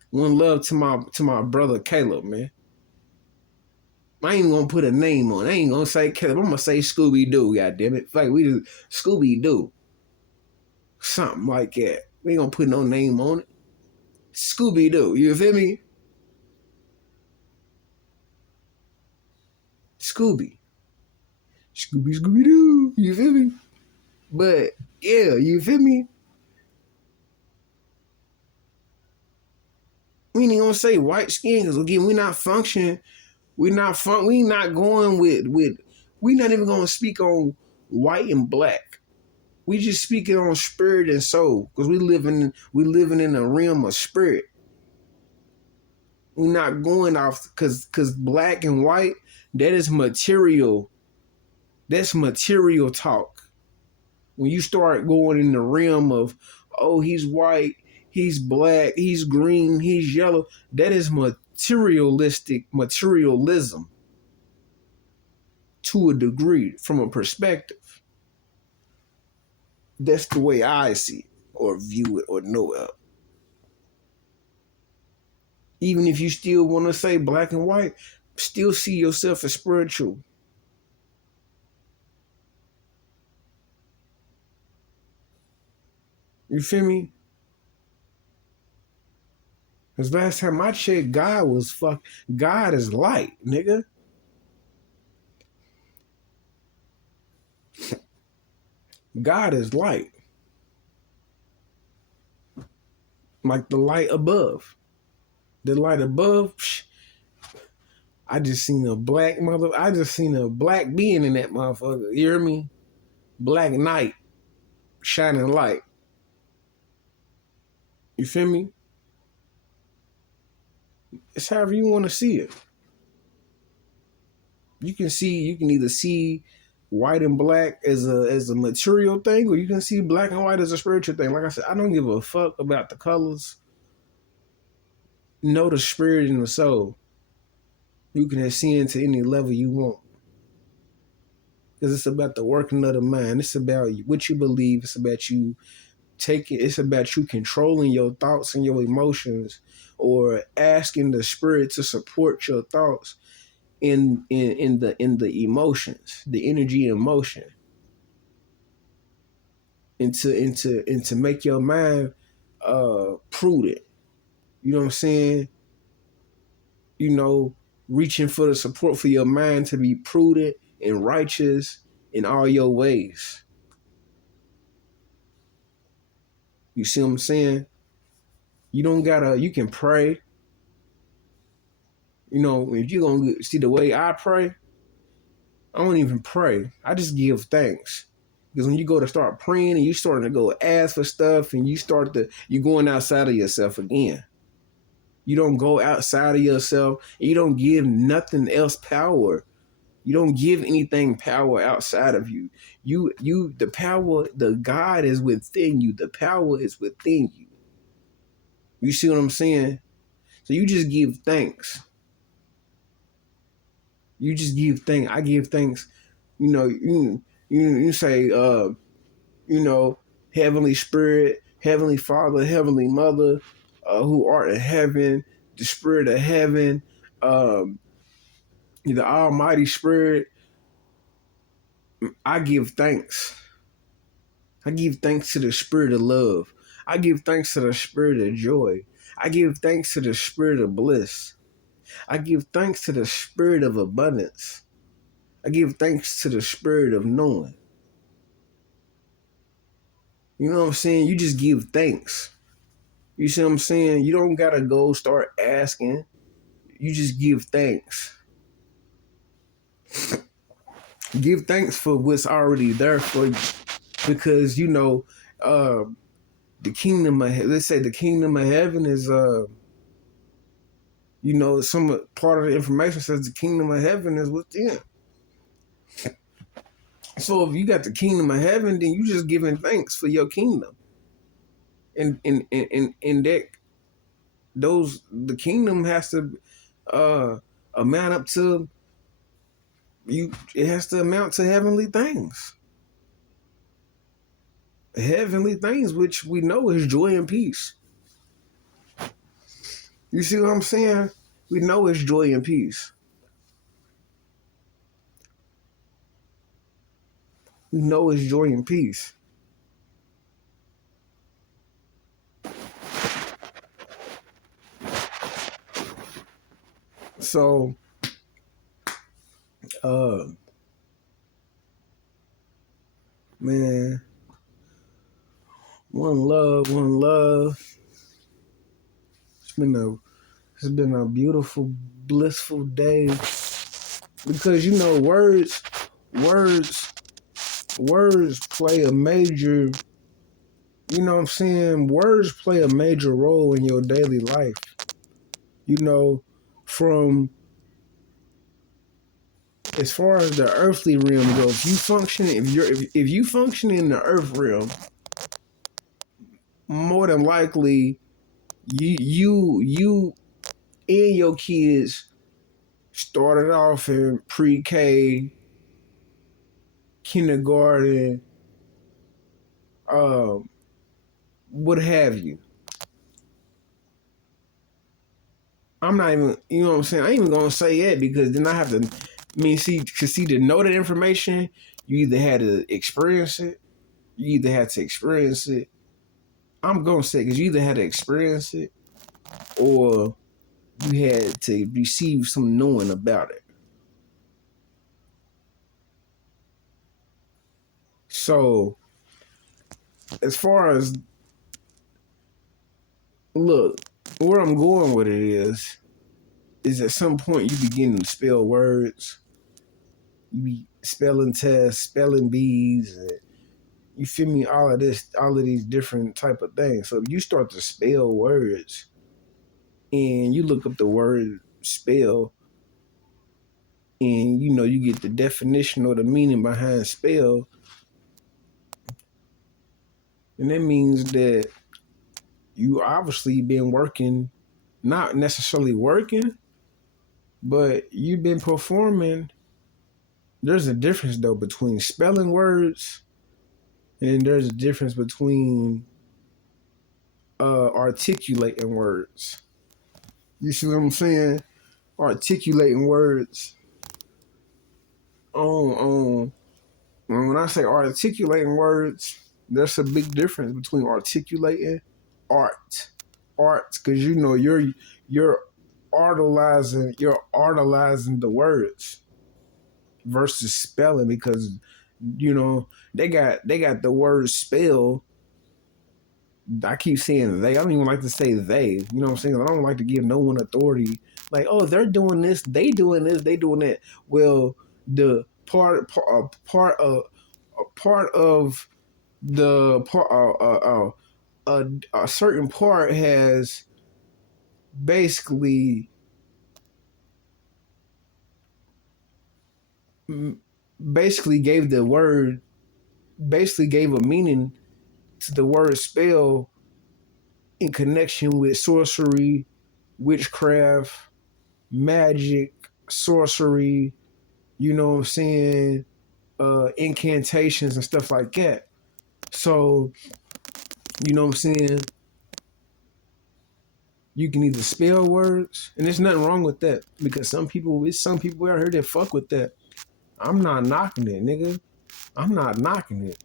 One love to my brother Caleb, man. I ain't gonna put a name on it. I ain't gonna say Caleb. I'm gonna say Scooby Doo. Goddamn it! Like we just Scooby Doo, something like that. We ain't gonna put no name on it. Scooby Doo. You feel me? Scooby Doo. You feel me? But yeah, you feel me? We ain't gonna say white skin because again, we not functioning. We not going with. We not even gonna speak on white and black. We just speaking on spirit and soul because we living in a realm of spirit. We're not going off because black and white, that is material. That's material talk. When you start going in the realm of, oh, he's white, he's black, he's green, he's yellow, that is materialism to a degree, from a perspective. That's the way I see it or view it or know it. Even if you still want to say black and white, still see yourself as spiritual. You feel me? Because last time I checked, God is light, nigga. God is light. Like the light above. The light above, I just seen a black being in that motherfucker. You hear me? Black night, shining light. You feel me? It's however you want to see it. You can either see white and black as a material thing, or you can see black and white as a spiritual thing. Like I said, I don't give a fuck about the colors. Know the spirit and the soul. You can ascend to any level you want. Because it's about the working of the mind. It's about what you believe. It's about you controlling your thoughts and your emotions, or asking the spirit to support your thoughts in the emotions, the energy and motion. And to make your mind prudent. You know what I'm saying? You know, reaching for the support for your mind to be prudent and righteous in all your ways. You see what I'm saying? You can pray. You know, if you're going to see the way I pray, I don't even pray. I just give thanks. Because when you go to start praying and you starting to go ask for stuff and you're going outside of yourself again. You don't go outside of yourself. And you don't give nothing else power. You don't give anything power outside of you. The power, the God is within you. The power is within you. You see what I'm saying? So you just give thanks. You just give thanks. I give thanks. You know, you say, Heavenly Spirit, Heavenly Father, Heavenly Mother, who art in heaven, the Spirit of heaven, the Almighty Spirit. I give thanks. I give thanks to the Spirit of love. I give thanks to the Spirit of joy. I give thanks to the Spirit of bliss. I give thanks to the Spirit of abundance. I give thanks to the Spirit of knowing. You know what I'm saying? You just give thanks. You see what I'm saying? You don't gotta go start asking. You just give thanks. Give thanks for what's already there for you. Because, the kingdom of let's say the kingdom of heaven is some part of the information says the kingdom of heaven is within. So if you got the kingdom of heaven, then you just giving thanks for your kingdom. And that the kingdom has to amount up to you. It has to amount to heavenly things. Heavenly things, which we know is joy and peace. You see what I'm saying? We know it's joy and peace. We know it's joy and peace. So, man, one love, one love. It's been It's been a beautiful, blissful day because you know words, words play a major. You know what I'm saying? Words play a major role in your daily life. You know, from as far as the earthly realm goes, if you function in the earth realm, more than likely you and your kids started off in pre-K, kindergarten, um, what have you. I'm not even, you know what I'm saying? I ain't even gonna say it because then I have to. I mean, see, to know that information, you either had to experience it, I'm gonna say because you either had to experience it or you had to receive some knowing about it. So, as far as look, where I'm going with it is at some point you begin to spell words, you be spelling tests, spelling bees, and you feel me? All of these different type of things. So if you start to spell words and you look up the word spell and you know you get the definition or the meaning behind spell, and that means that you obviously been working, not necessarily working, but you've been performing. There's a difference though between spelling words and there's a difference between articulating words. You see what I'm saying? Articulating words on when I say articulating words, there's a big difference between articulating art because you know you're artalizing the words versus spelling because you know they got the word spell. I keep saying they. I don't even like to say they. You know what I'm saying? I don't like to give no one authority. Like, oh, they're doing this, they doing this, they doing that. Well, the part of the part a certain part has basically basically gave the word basically gave a meaning to the word spell in connection with sorcery, witchcraft, magic, sorcery, you know what I'm saying, incantations and stuff like that. So, you know what I'm saying, you can either spell words, and there's nothing wrong with that because it's some people out here that fuck with that. I'm not knocking it, nigga. I'm not knocking it.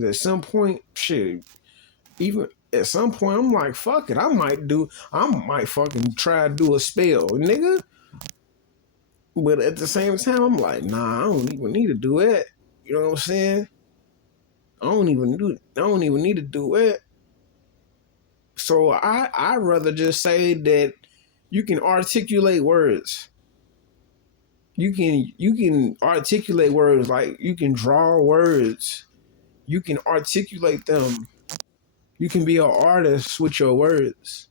At some point, shit, even at some point, I'm like, fuck it. I might fucking try to do a spell, nigga. But at the same time, I'm like, nah, I don't even need to do it. You know what I'm saying? I don't even need to do it. So I rather just say that you can articulate words. You can articulate words like you can draw words. You can articulate them. You can be an artist with your words.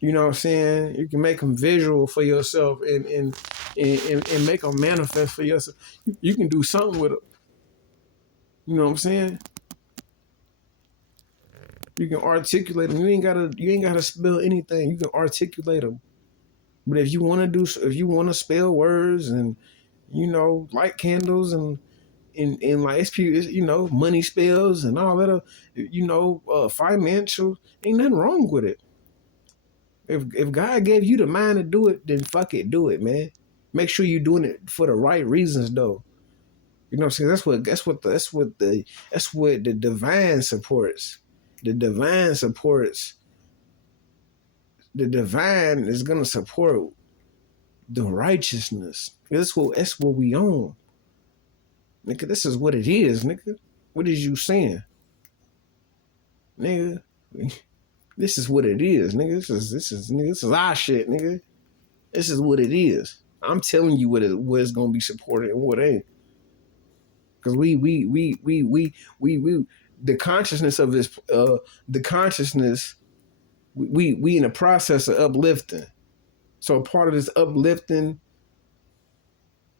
You know what I'm saying? You can make them visual for yourself and make them manifest for yourself. You can do something with them. You know what I'm saying? You can articulate them. You ain't gotta spell anything. You can articulate them. But if you want to spell words and you know light candles and like you know money spells and all that, you know, financial, ain't nothing wrong with it. If God gave you the mind to do it, then fuck it, do it, man. Make sure you're doing it for the right reasons, though. You know what I'm saying? That's what the divine supports. The divine supports. The divine is gonna support the righteousness. That's what we own, nigga. This is what it is, nigga. What is you saying, nigga? This This is what it is, nigga. This is our shit, nigga. This is what it is. I'm telling you what is gonna be supported and what ain't. Cause we the consciousness of this the consciousness we in the process of uplifting. So part of this uplifting,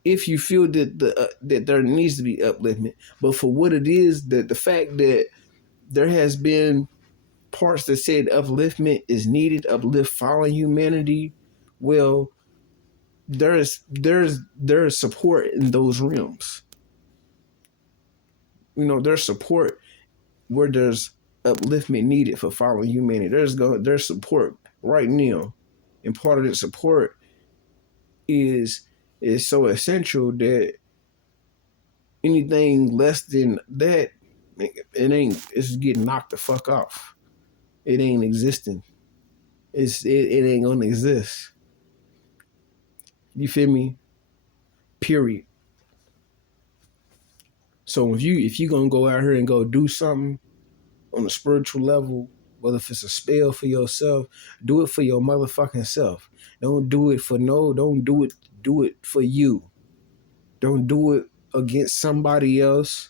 if you feel that that there needs to be upliftment, but for what it is, that the fact that there has been parts that said upliftment is needed, uplift fallen humanity, well, there's support in those realms. You know, there's support where there's upliftment needed for fallen humanity. There's support right now, and part of the support is so essential that anything less than that, it's getting knocked the fuck off. It ain't existing. It ain't gonna exist. You feel me? Period. So if you gonna go out here and go do something on a spiritual level, whether if it's a spell for yourself, do it for your motherfucking self. Don't do it for do it for you. Don't do it against somebody else.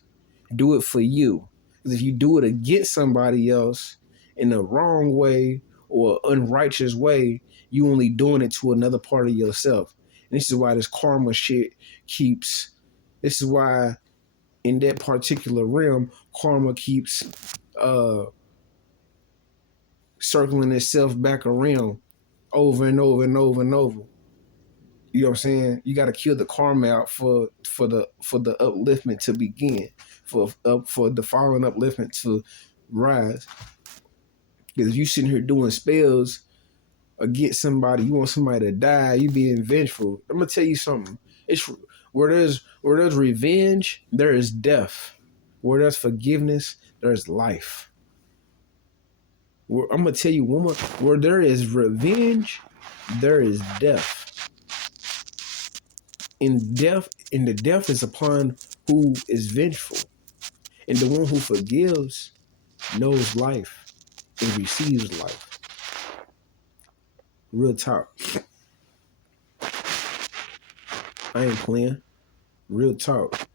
Do it for you. Because if you do it against somebody else in the wrong way or unrighteous way, you only doing it to another part of yourself. And this is why this karma shit this is why in that particular realm, karma keeps circling itself back around over and over and over and over. You know what I'm saying? You got to kill the karma out for the upliftment to begin, for the fallen upliftment to rise. Because if you sitting here doing spells against somebody, you want somebody to die, you being vengeful. I'm gonna tell you something. It's where there's revenge, there is death. Where there's forgiveness, there's life. I'm gonna tell you one more. Where there is revenge, there is death. And the death is upon who is vengeful. And the one who forgives knows life and receives life. Real talk. I ain't playing. Real talk.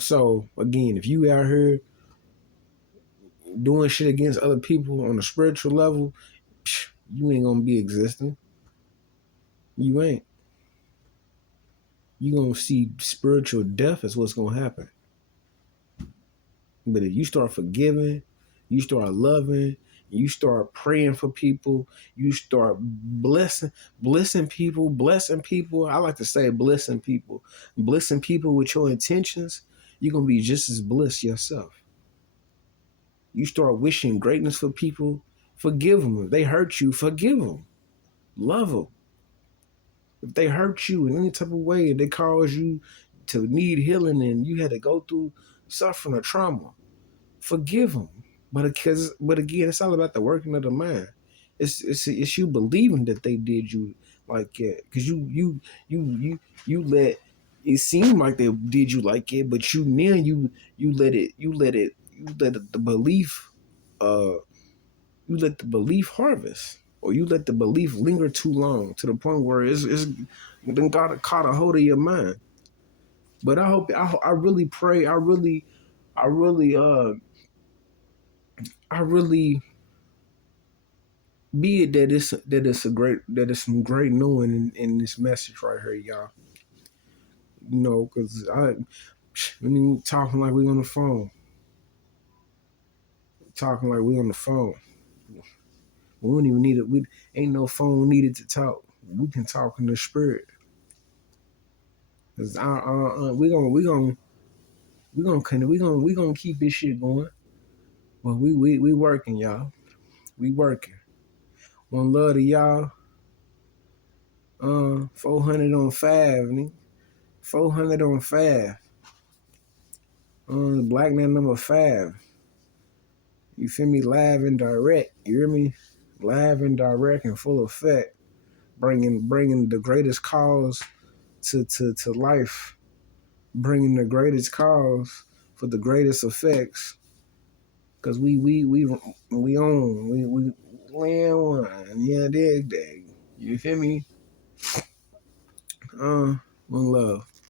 So again, if you out here doing shit against other people on a spiritual level, you ain't gonna be existing. You ain't. You gonna see spiritual death is what's gonna happen. But if you start forgiving, you start loving, you start praying for people, you start blessing people. I like to say blessing people with your intentions, you're gonna be just as blessed yourself. You start wishing greatness for people, forgive them. If they hurt you, forgive them. Love them. If they hurt you in any type of way, they cause you to need healing and you had to go through suffering or trauma, forgive them. But again, it's all about the working of the mind. It's you believing that they did you like that, because you let it seem like they did you like it, but you let the belief you let the belief harvest, or you let the belief linger too long to the point where it's then got caught a hold of your mind. But I really pray, I really be it that it's some great knowing in this message right here, y'all. You know, because when talking like we on the phone, we don't even need it. We ain't no phone needed to talk. We can talk in the spirit. Cause we gonna keep this shit going. But we working, y'all. We working. One love to y'all. 400 on 5, nigga. 400 on 5. Black man number 5. You feel me? Live and direct. You hear me? Live and direct and full effect. Bringing the greatest cause to life. Bringing the greatest cause for the greatest effects, cause we own we land one, yeah, dig. You feel me? One love.